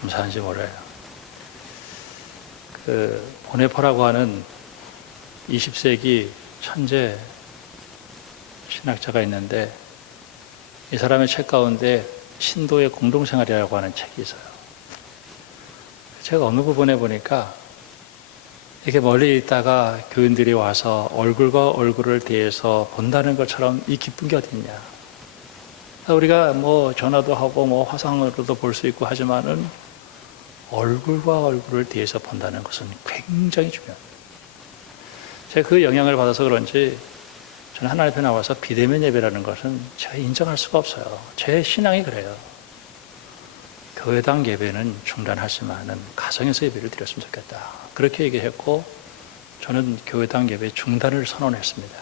감사한지 몰라요. 그 보네포라고 하는 20세기 천재 신학자가 있는데 이 사람의 책 가운데 신도의 공동생활이라고 하는 책이 있어요. 제가 어느 부분에 보니까 이렇게 멀리 있다가 교인들이 와서 얼굴과 얼굴을 대해서 본다는 것처럼 이 기쁜 게 어딨냐. 우리가 뭐 전화도 하고 뭐 화상으로도 볼 수 있고 하지만은 얼굴과 얼굴을 대해서 본다는 것은 굉장히 중요합니다. 제가 그 영향을 받아서 그런지 저는 하나님 앞에 나와서 비대면 예배라는 것은 제가 인정할 수가 없어요. 제 신앙이 그래요. 교회당 예배는 중단하지만은 가정에서 예배를 드렸으면 좋겠다. 그렇게 얘기했고 저는 교회당 예배 중단을 선언했습니다.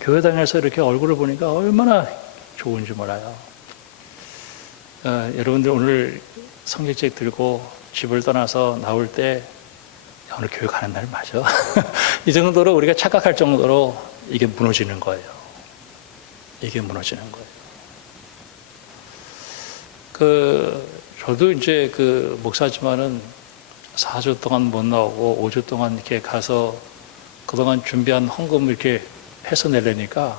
교회당에서 이렇게 얼굴을 보니까 얼마나 좋은지 몰라요. 여러분들 오늘 성경책 들고 집을 떠나서 나올 때 오늘 교회 가는 날 맞아? 이 정도로 우리가 착각할 정도로 이게 무너지는 거예요. 이게 무너지는 거예요. 저도 이제 목사지만은 4주 동안 못 나오고 5주 동안 이렇게 가서 그동안 준비한 헌금 이렇게 해서 내려니까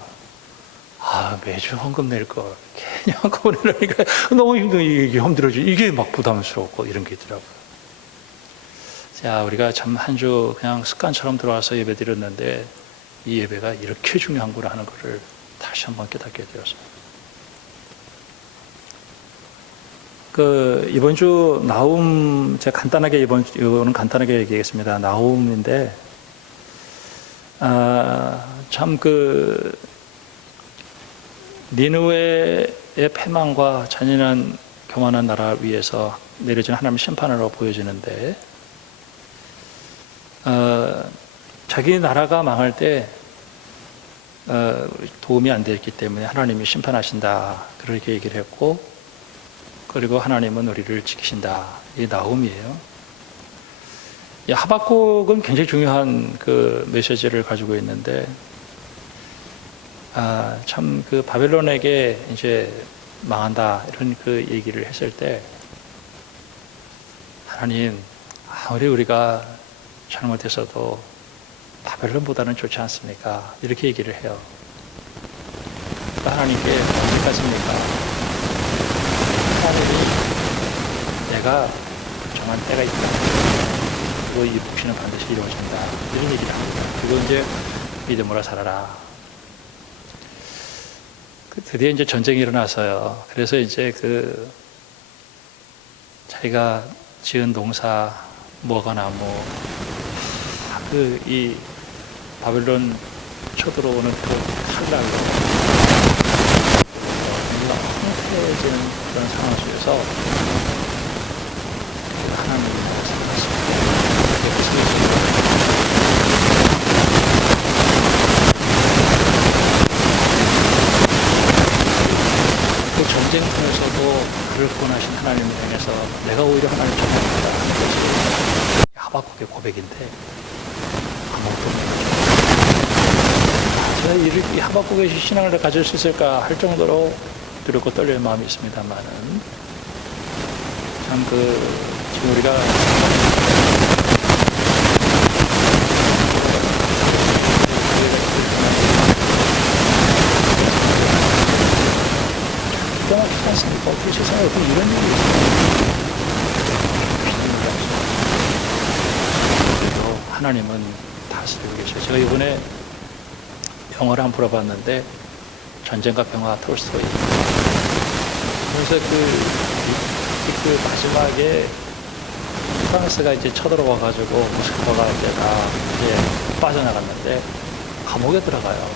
매주 헌금 낼 걸. 괜히 헌금을 내려니까 너무 힘들어지. 이게 막 부담스럽고 이런 게 있더라고요. 자, 우리가 참 한 주 그냥 습관처럼 들어와서 예배 드렸는데 이 예배가 이렇게 중요한구나 하는 것을 다시 한번 깨닫게 되었습니다. 이번 주 나훔, 제가 간단하게 이거는 간단하게 얘기하겠습니다. 나훔인데, 니느웨의 패망과 잔인한 교만한 나라 위에서 내려진 하나님의 심판으로 보여지는데, 자기 나라가 망할 때, 도움이 안 됐기 때문에 하나님이 심판하신다. 그렇게 얘기를 했고, 그리고 하나님은 우리를 지키신다. 이게 나훔이에요. 이 하박국은 굉장히 중요한 메시지를 가지고 있는데, 바벨론에게 이제 망한다. 이런 얘기를 했을 때, 하나님, 아무리 우리가 잘못했어도 바벨론보다는 좋지 않습니까? 이렇게 얘기를 해요. 하나님께 어디까지입니까? 하나님이 내가 정한 때가 있다. 그리고 이 복신은 반드시 이루어진다. 이런 얘기를 합니다. 그리고 이제 믿음으로 살아라. 드디어 이제 전쟁이 일어나서요. 그래서 이제 자기가 지은 농사, 무화과나무, 이 바벨론 쳐들어오는 칼날로 황폐해지는 그런 상황 속에서 하나님을 생각했습니다. 그 전쟁터에서도 그를 구원하신 하나님을 향해서 내가 오히려 하나님을 전합니다 하는 것이 하박국의 고백인데 아무것도 없는 제가 이 하박국의 신앙을 가질 수 있을까 할 정도로 두렵고 떨리는 마음이 있습니다만은 지금 우리가 기가 않습니까? 어떻게 세상에 어떻게 이런 일이 있어요? 하나님은 다스리고 계셔요. 제가 이번에 영어를 한번 풀어봤는데 전쟁과 평화 톨스토이. 그래서 마지막에 프랑스가 이제 쳐들어와가지고 모스크바가 이제 다 빠져나갔는데 감옥에 들어가요.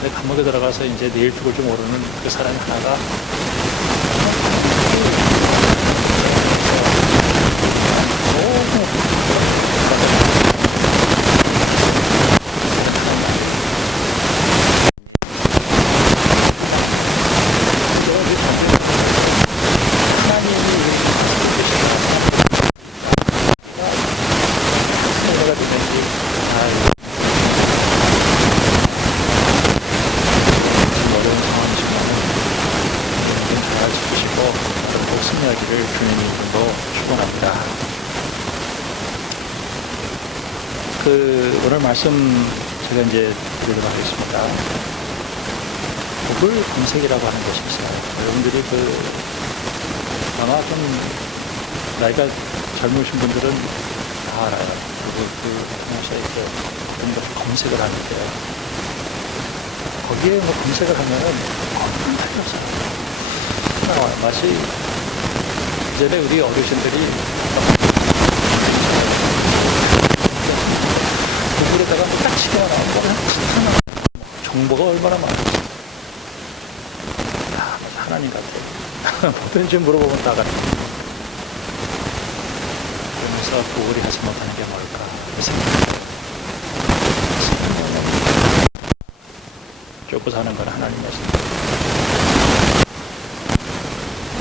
근데 감옥에 들어가서 이제 내일 죽을 줄 모르는 그 사람 하나가 참여하기를 주님의 이름으로 축원합니다. 오늘 말씀 제가 이제 드리도록 하겠습니다. 복을 검색이라고 하는 것이 있어요. 여러분들이 아마 좀 나이가 젊으신 분들은 다 알아요. 하나씩 그런 것을 검색을 하는데요. 거기에 검색을 하면은 엄청 틀렸어요. 나와요. 마치 이전에 우리 어르신들이 구글에다가 딱 치면 나오고 정보가 얼마나 많아요. 하나님 같아요. 뭐든지 물어보면 다 같아요. 그러면서 구글이 하지 못하는 게 뭘까 쫓고 사는 건 하나님의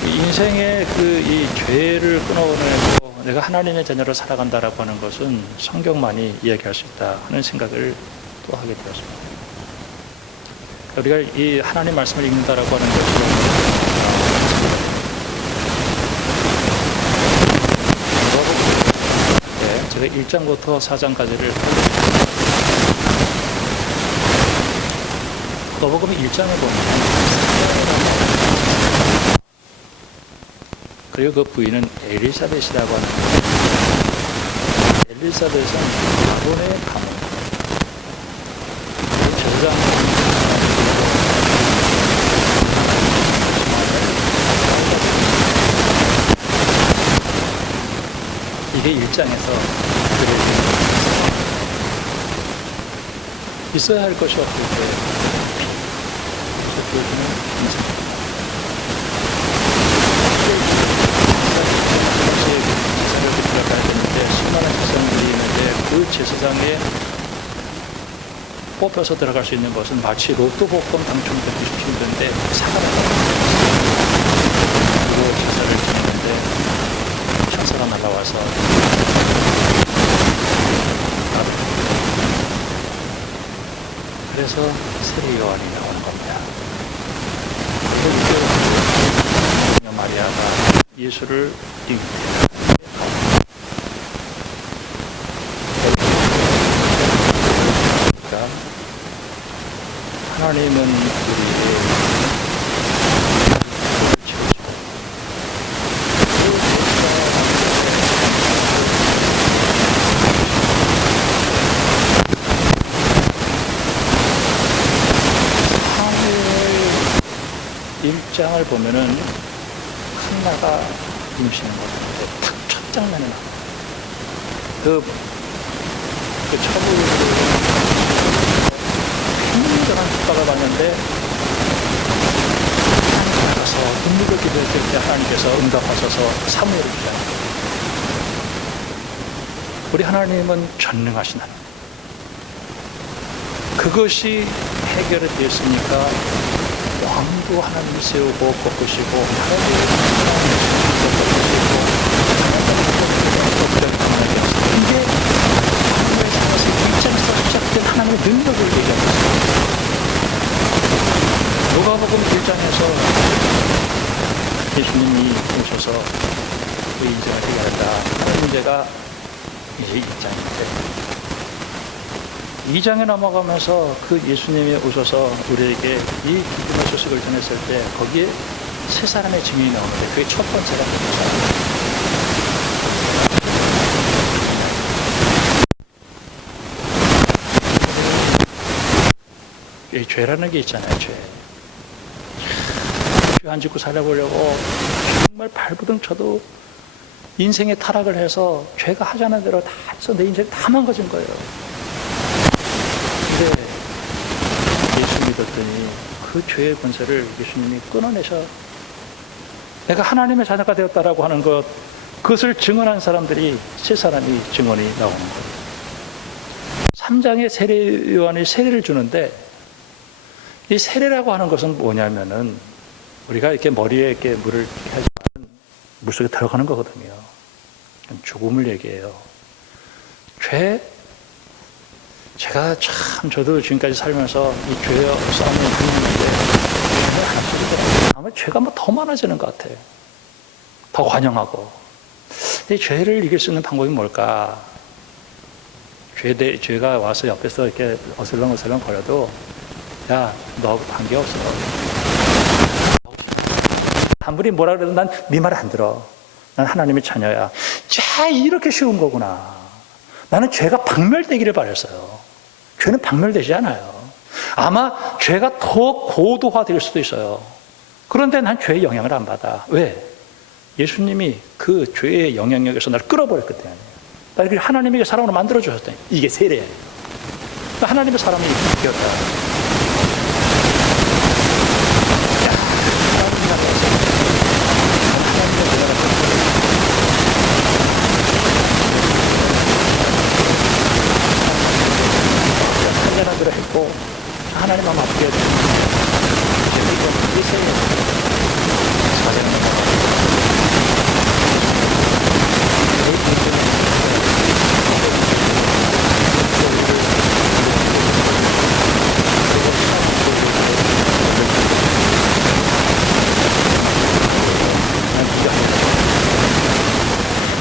인생의 이 죄를 끊어내고 내가 하나님의 자녀로 살아간다라고 하는 것은 성경만이 이야기할 수 있다 하는 생각을 또 하게 되었습니다. 우리가 이 하나님 말씀을 읽는다라고 하는 것은 제가 1장부터 4장까지를 누가복음 1장에 보면 그리고 그 부인은 엘리사벳이라고 하는 거예요. 엘리사벳은 아론의 가문. 저장 이게 1장에서 있어야 할 것이 없을 때 그 제사장에 뽑혀서 들어갈 수 있는 것은 마치 로또 복권 당첨되고 싶은데 사과를 그리고 제사를 지내는데 천사가 날아와서 그래서 세례 요한이 나오는 겁니다. 그리고 마리아가 예수를 띄웁니다. 하나님은 우리에게 일장을 보면은 한나가 임신한 거예요. 딱 첫 장면에 나와요. 그 처음으로 굉장한 효과가 봤는데 하나님 나가서 눈물을 기도했을 때 하나님께서 응답하셔서 사무엘을 주잖아요. 우리 하나님은 전능하신 하나님. 그것이 해결이 됐으니까 왕도 하나님이 세우고 꺾으시고 하나님이 이게 하나님의 삶에서 일장에서 시작된 하나님의 능력을 얘기합니다. 누가복음 1장에서 예수님이 오셔서 그 인생을 해결한다 하는 문제가 이제 1장인데 2장에 넘어가면서 그 예수님이 오셔서 우리에게 이 기쁨의 소식을 전했을 때 거기에 세 사람의 증인이 나오는데 그게 첫 번째가 이 죄라는 게 있잖아요. 죄 안 짓고 살아보려고 정말 발부둥 쳐도 인생의 타락을 해서 죄가 하자는 대로 다 해서 내 인생이 다 망가진 거예요. 근데 예수 믿었더니 그 죄의 권세를 예수님이 끊어내셔 내가 하나님의 자녀가 되었다라고 하는 것 그것을 증언한 사람들이 세 사람이 증언이 나오는 거예요. 3장에 세례 요한이 세례를 주는데 이 세례라고 하는 것은 뭐냐면은 우리가 이렇게 머리에 이렇게 물을 하지만 물속에 들어가는 거거든요. 죽음을 얘기해요. 제가 참 저도 지금까지 살면서 이 죄와 싸움을 했는데 아마 죄가 더 많아지는 것 같아요. 더 하고 환영하고. 이 죄를 이길 수 있는 방법이 뭘까? 죄가 와서 옆에서 이렇게 어슬렁어슬렁 거려도, 야, 너 관계없어. 아무리 뭐라 그래도 난 네 말 안 들어. 난 하나님의 자녀야. 자, 이렇게 쉬운 거구나. 나는 죄가 박멸되기를 바랬어요. 죄는 박멸되지 않아요. 아마 죄가 더 고도화될 수도 있어요. 그런데 난 죄의 영향을 안 받아. 왜? 예수님이 그 죄의 영향력에서 나를 끌어버렸기 때문에. 나를 하나님에게 사람으로 만들어주셨다니. 이게 세례예요. 하나님의 사람이 되었다. 한잔하기로 했고 하나님 마음 아프게 해야 됩니다. 이게 세례예요.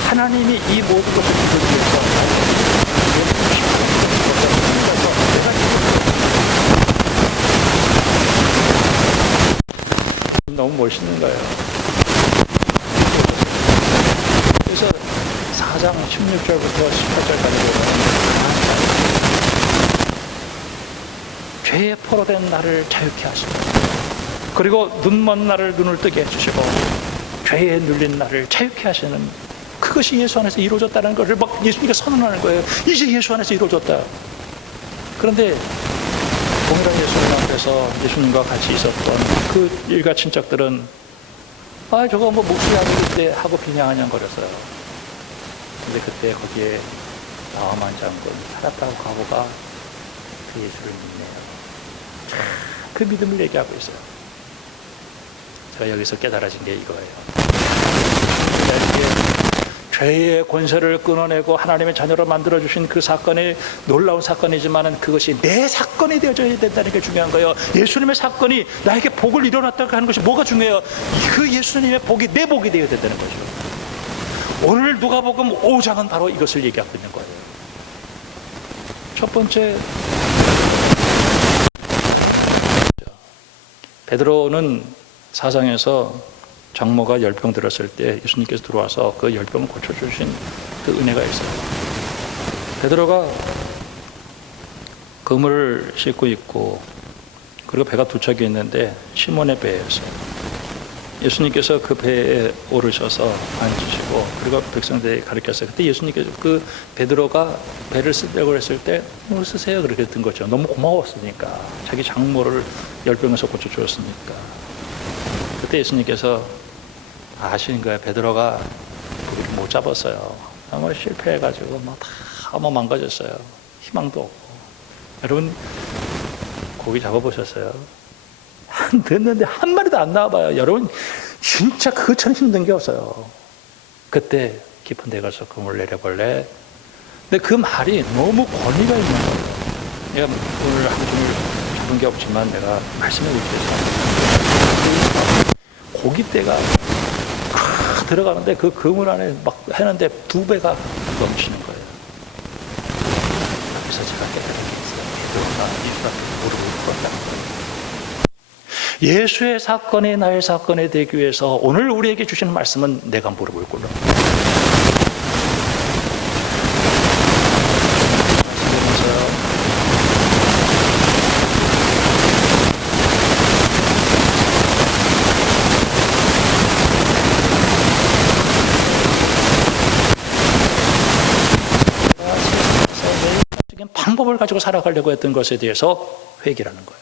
하나님이 이 모든 것을 이루기 위해서 너무 멋있는 거예요. 그래서 4장 16절부터 18절까지 보면 죄에 포로된 나를 자유케 하시고, 그리고 눈먼 나를 눈을 뜨게 해주시고, 죄에 눌린 나를 자유케 하시는, 그것이 예수 안에서 이루어졌다는 것을 막 예수님께 선언하는 거예요. 이제 예수 안에서 이루어졌다. 그런데 동일한 예수님 앞에서 예수님과 같이 있었던 그 일가 친척들은 저거 뭐 목소리 아니기 때 하고 비냥하냥거렸어요. 근데 그때 거기에 나와만 장군, 살았다고 가보가 그 예수를 믿네요. 그 믿음을 얘기하고 있어요. 제가 여기서 깨달아진 게 이거예요. 죄의 권세를 끊어내고 하나님의 자녀로 만들어주신 그 사건이 놀라운 사건이지만 그것이 내 사건이 되어져야 된다는 게 중요한 거예요. 예수님의 사건이 나에게 복을 일어났다고 하는 것이 뭐가 중요해요? 그 예수님의 복이 내 복이 되어야 된다는 거죠. 오늘 누가복음 5장은 바로 이것을 얘기하고 있는 거예요. 첫 번째, 베드로는 사상에서 장모가 열병 들었을 때 예수님께서 들어와서 그 열병을 고쳐주신 그 은혜가 있어요. 베드로가 그물을 싣고 있고, 그리고 배가 두 척이 있는데 시몬의 배였어요. 예수님께서 그 배에 오르셔서 앉으시고, 그리고 백성들에게 가르쳤어요. 그때 예수님께서 그 베드로가 배를 쓰려고 했을 때 뭘 쓰세요? 그렇게 했던 거죠. 너무 고마웠으니까. 자기 장모를 열병에서 고쳐주었으니까. 그때 예수님께서 아시는 거예요. 베드로가 고기를 못 잡았어요. 너무 실패해가지고 다 망가졌어요. 희망도 없고. 여러분, 고기 잡아보셨어요? 됐는데 한 마리도 안 나와봐요. 여러분, 진짜 그것처럼 힘든 게 없어요. 그때 깊은 데 가서 그물을 내려볼래? 근데 그 말이 너무 권위가 있는 거예요. 내가 오늘 하루 종일 잡은 게 없지만 내가 말씀해 볼게요. 고깃대가 들어가는데 그 그물 안에 막 해는데 2배가 넘치는 거예요. 그래서 제가 깨달았어요. 베드로가 예수 앞에 무릎을 꿇었다는 거예요. 예수의 사건이 나의 사건이 되기 위해서 오늘 우리에게 주시는 말씀은 내가 무릎을 꿇는 거예요. 방법을 가지고 살아가려고 했던 것에 대해서 회개라는 거예요.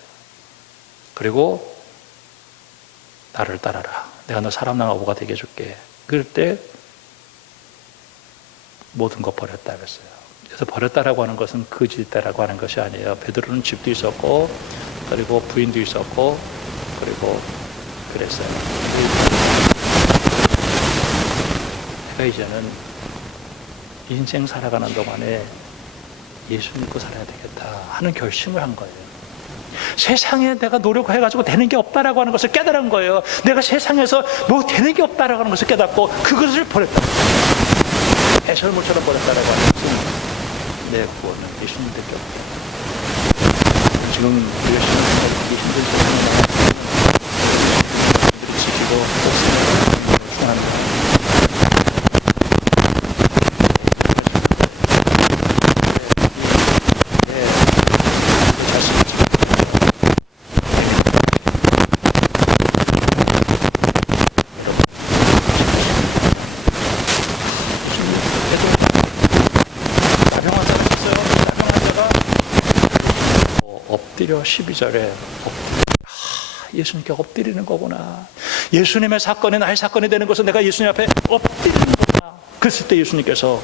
그리고 나를 따라라. 내가 너 사람랑 어부가 되게 해줄게. 그럴 때 모든 거 버렸다 그랬어요. 그래서 버렸다라고 하는 것은 거짓다라고 하는 것이 아니에요. 베드로는 집도 있었고, 그리고 부인도 있었고, 그리고 그랬어요. 내가 이제는 인생 살아가는 동안에 예수 믿고 살아야 되겠다 하는 결심을 한 거예요. 세상에 내가 노력해가지고 되는 게 없다라고 하는 것을 깨달은 거예요. 내가 세상에서 뭐 되는 게 없다라고 하는 것을 깨닫고 그것을 버렸다. 배설물처럼 버렸다라고 하는 것은 내 구원은 예수님밖에 없다. 지금 열심히 하기 힘든 세상에 지키고 복수하는 중요합니다. 엎드려 12절에 예수님께 엎드리는 거구나. 예수님의 사건이 나의 사건이 되는 것은 내가 예수님 앞에 엎드리는 거구나. 그랬을 때 예수님께서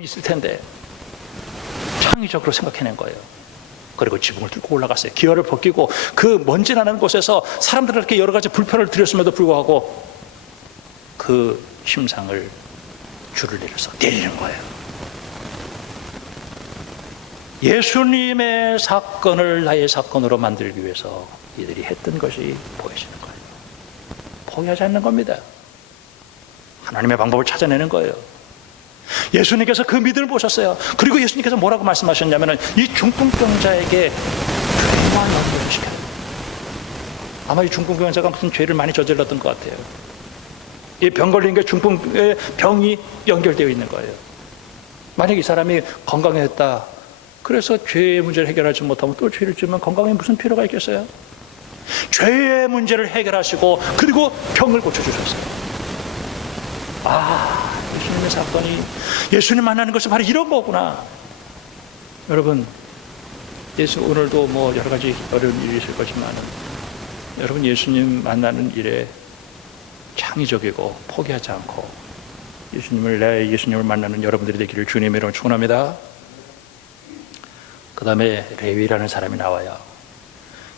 있을 텐데 창의적으로 생각해낸 거예요. 그리고 지붕을 뚫고 올라갔어요. 기어를 벗기고 그 먼지 나는 곳에서 사람들에게 여러 가지 불편을 드렸음에도 불구하고 그 심상을 줄을 내려서 때리는 거예요. 예수님의 사건을 나의 사건으로 만들기 위해서 이들이 했던 것이 보여지는 거예요. 포기하지 않는 겁니다. 하나님의 방법을 찾아내는 거예요. 예수님께서 그 믿음을 보셨어요. 그리고 예수님께서 뭐라고 말씀하셨냐면 이 중풍병자에게 죄만 연결시켜요. 아마 이 중풍병자가 무슨 죄를 많이 저질렀던 것 같아요. 이 병 걸린 게 중풍의 병이 연결되어 있는 거예요. 만약 이 사람이 건강했다, 그래서 죄의 문제를 해결하지 못하면 또 죄를 지으면 건강에 무슨 필요가 있겠어요? 죄의 문제를 해결하시고 그리고 병을 고쳐주셨어요. 예수님의 사건이, 예수님 만나는 것은 바로 이런 거구나. 여러분, 오늘도 뭐 여러 가지 어려운 일이 있을 거지만 여러분 예수님 만나는 일에 창의적이고 포기하지 않고 예수님을 만나는 여러분들이 되기를 주님의 이름으로 축원합니다. 그 다음에 레위라는 사람이 나와요.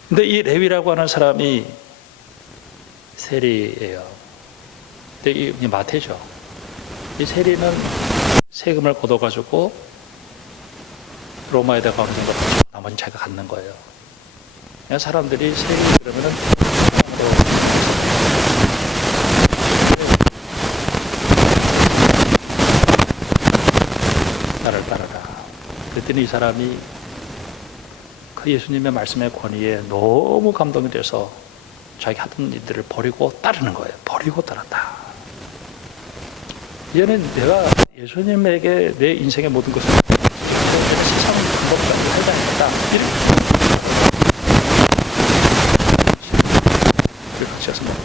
근데 이 레위라고 하는 사람이 세리예요. 근데 이 마태죠. 이 세리는 세금을 걷어가지고 로마에다가 어느 정도 나머지 자기가 갖는 거예요. 사람들이 세리 그러면은 나를 따르라. 그랬더니 이 사람이 그 예수님의 말씀의 권위에 너무 감동이 돼서 자기 하던 일들을 버리고 따르는 거예요. 버리고 따랐다. 이제는 내가 예수님에게 내 인생의 모든 것을 내가 세상의 방법을 살지 않겠다. 이렇게 하셨습니다.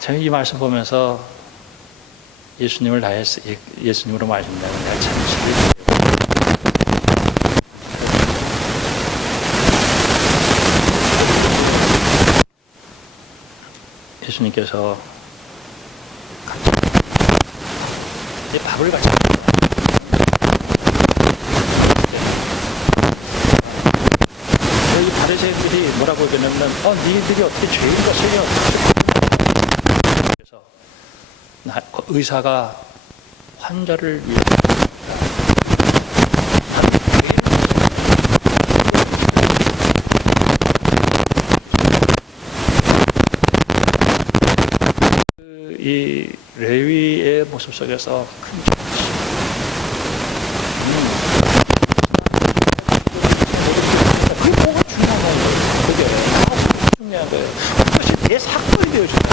저는 이 말씀 보면서 예수님을 예수님으로 말씀드리면 내가 참 신뢰해요. 예수님께서 밥을 같이 이 바리새인들이 뭐라고 하냐면 니들이 어떻게 죄인 것이요? 그래서 의사가 환자를 위해 이 레위의 모습 속에서 큰 그게 뭐가 중요한 거예요? 그게 중요한 거예요. 그것이 내 사건이 되어준다.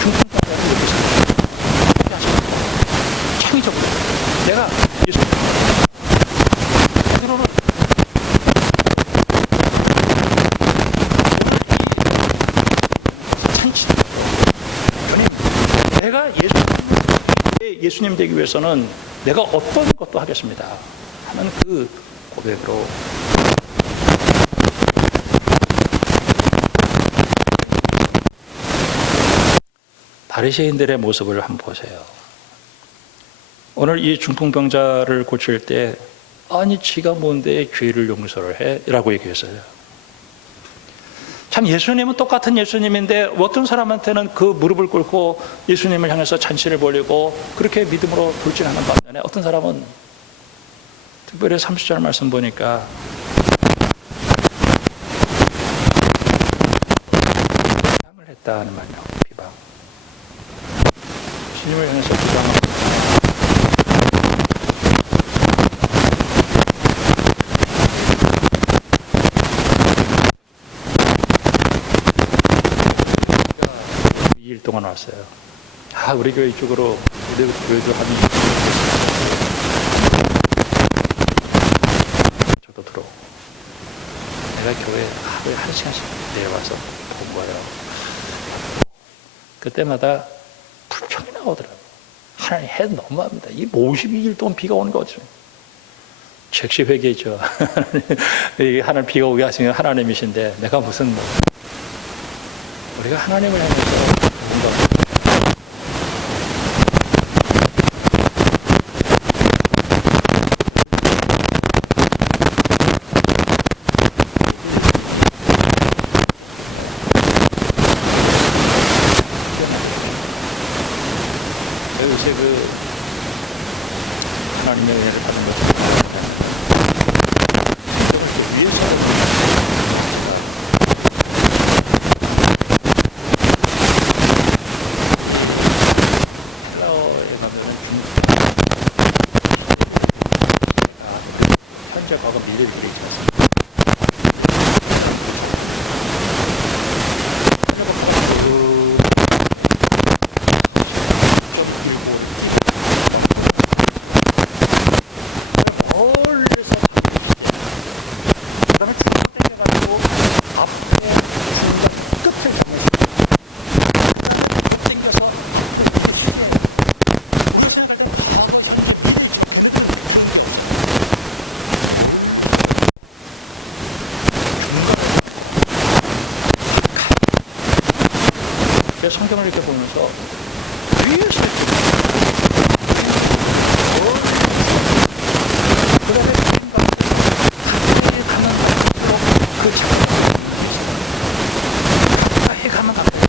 중풍병자는 이렇게 창의적으로 내가 예수님 그러면 내가 예수님 되기 위해서는 내가 어떤 것도 하겠습니다 하는 그 고백으로 바리새인들의 모습을 한번 보세요. 오늘 이 중풍병자를 고칠 때 아니 지가 뭔데 죄를 용서를 해? 라고 얘기했어요. 참 예수님은 똑같은 예수님인데 어떤 사람한테는 그 무릎을 꿇고 예수님을 향해서 잔치를 벌이고 그렇게 믿음으로 돌진하는 반면에 어떤 사람은 특별히 30절 말씀 보니까 비방을 했다는 말이요. 비방. 주님을 향해서 비방을 동안 왔어요. 우리 교회 이쪽으로 우리 교회도 한 저도 들어오고 내가 교회 하루에 한 시간씩 내려와서 본 거예요. 그때마다 불평이 나오더라고요. 하나님 해 너무합니다. 이 52일 동안 비가 오는 거죠. 즉시 회개죠. 하나님 비가 오게 하시는 하나님이신데 내가 무슨 우리가 하나님을 향해서 이제 하나님의 은혜를 받는 것을 위해서 현재 과거 미래를 얘기하지 않습니다. 성경을 이렇게 보면서 위에서 그다음에 가까이 가면 갈수록 그 자리가 가까이 가면 갈수록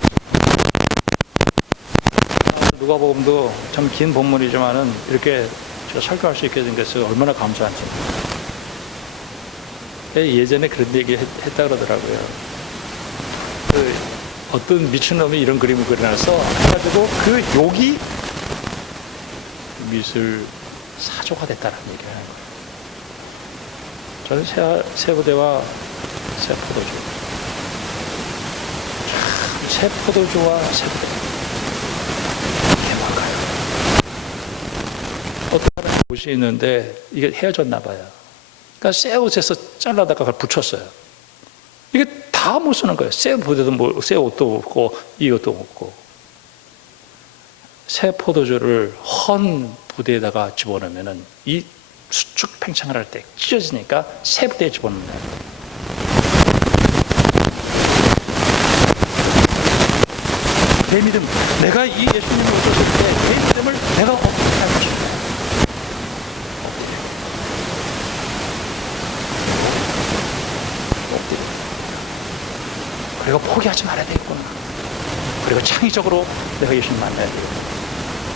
누가복음도 참 긴 본문이지만은 이렇게 제가 설교할 수 있게 된 것을 얼마나 감사한지. 예전에 그런 얘기 했다 그러더라고요. 어떤 미친놈이 이런 그림을 그려놔서 해가지고 그 욕이 미술 사조가 됐다는 얘기를 하는 거예요. 저는 새부대와 새포도주, 새포도주와 새부대 개막가요. 어떤 사람이 옷이 있는데 이게 헤어졌나 봐요. 그러니까 새 옷에서 잘라다가 그걸 붙였어요. 이게 다 못 쓰는 거예요. 새 부대도 새 옷도 없고 이것도 없고. 새 포도주를 헌 부대에다가 집어넣으면은 이 수축 팽창을 할 때 찢어지니까 새 부대에 집어넣는 거예요. 내 믿음, 내가 이 예수님을 얻었을 때 내 믿음을 내가 어떻게 할 것인가? 그리고 포기하지 말아야 되겠구나. 그리고 창의적으로 내가 예수님 만나야 되겠구나.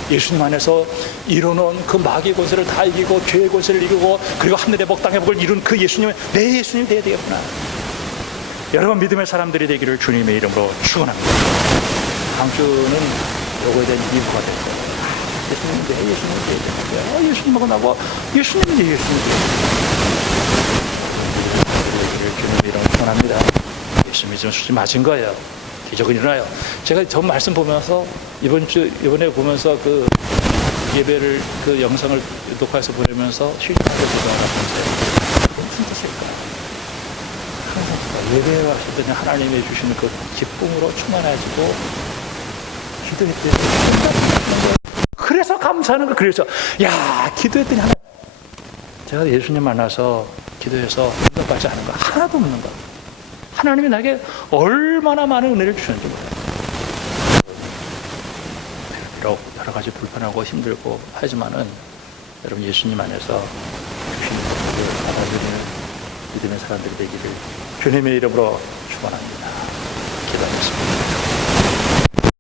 예수님 안에서 이루는 그 마귀의 권세를 다 이기고 죄의 권세를 이기고 그리고 하늘의 복 땅의 복을 이룬 그 예수님은 내 예수님이 되어야 되겠구나. 여러분 믿음의 사람들이 되기를 주님의 이름으로 축원합니다. 다음 주는 요거에 대한 이유가 될 거예요. 예수님은 왜 예수님이 되어야 되는데 예수님하고 나고 예수님은 왜 예수님이 되어야 되는데 주님의 이름으로 축원합니다. 예수님이 좀 수지 맞은 거예요. 기적은 일어나요. 제가 저 말씀 보면서 이번에 보면서 그 예배를 그 영상을 녹화해서 보내면서 실제로 기도하는데 무슨 뜻일까? 항상 예배를 하실 때는 하나님이 주시는 그 기쁨으로 충만해지고 기도했더니 그래서 감사하는 거. 그래서 야 기도했더니 제가 예수님 만나서 기도해서 응답받지 않은 거 하나도 없는 거. 하나님이 나에게 얼마나 많은 은혜를 주셨는지 몰라요. 여러 가지 불편하고 힘들고 하지만은 여러분 예수님 안에서 주신 것들을 받아들이는 믿음의 사람들이 되기를 주님의 이름으로 축원합니다. 기도하겠습니다.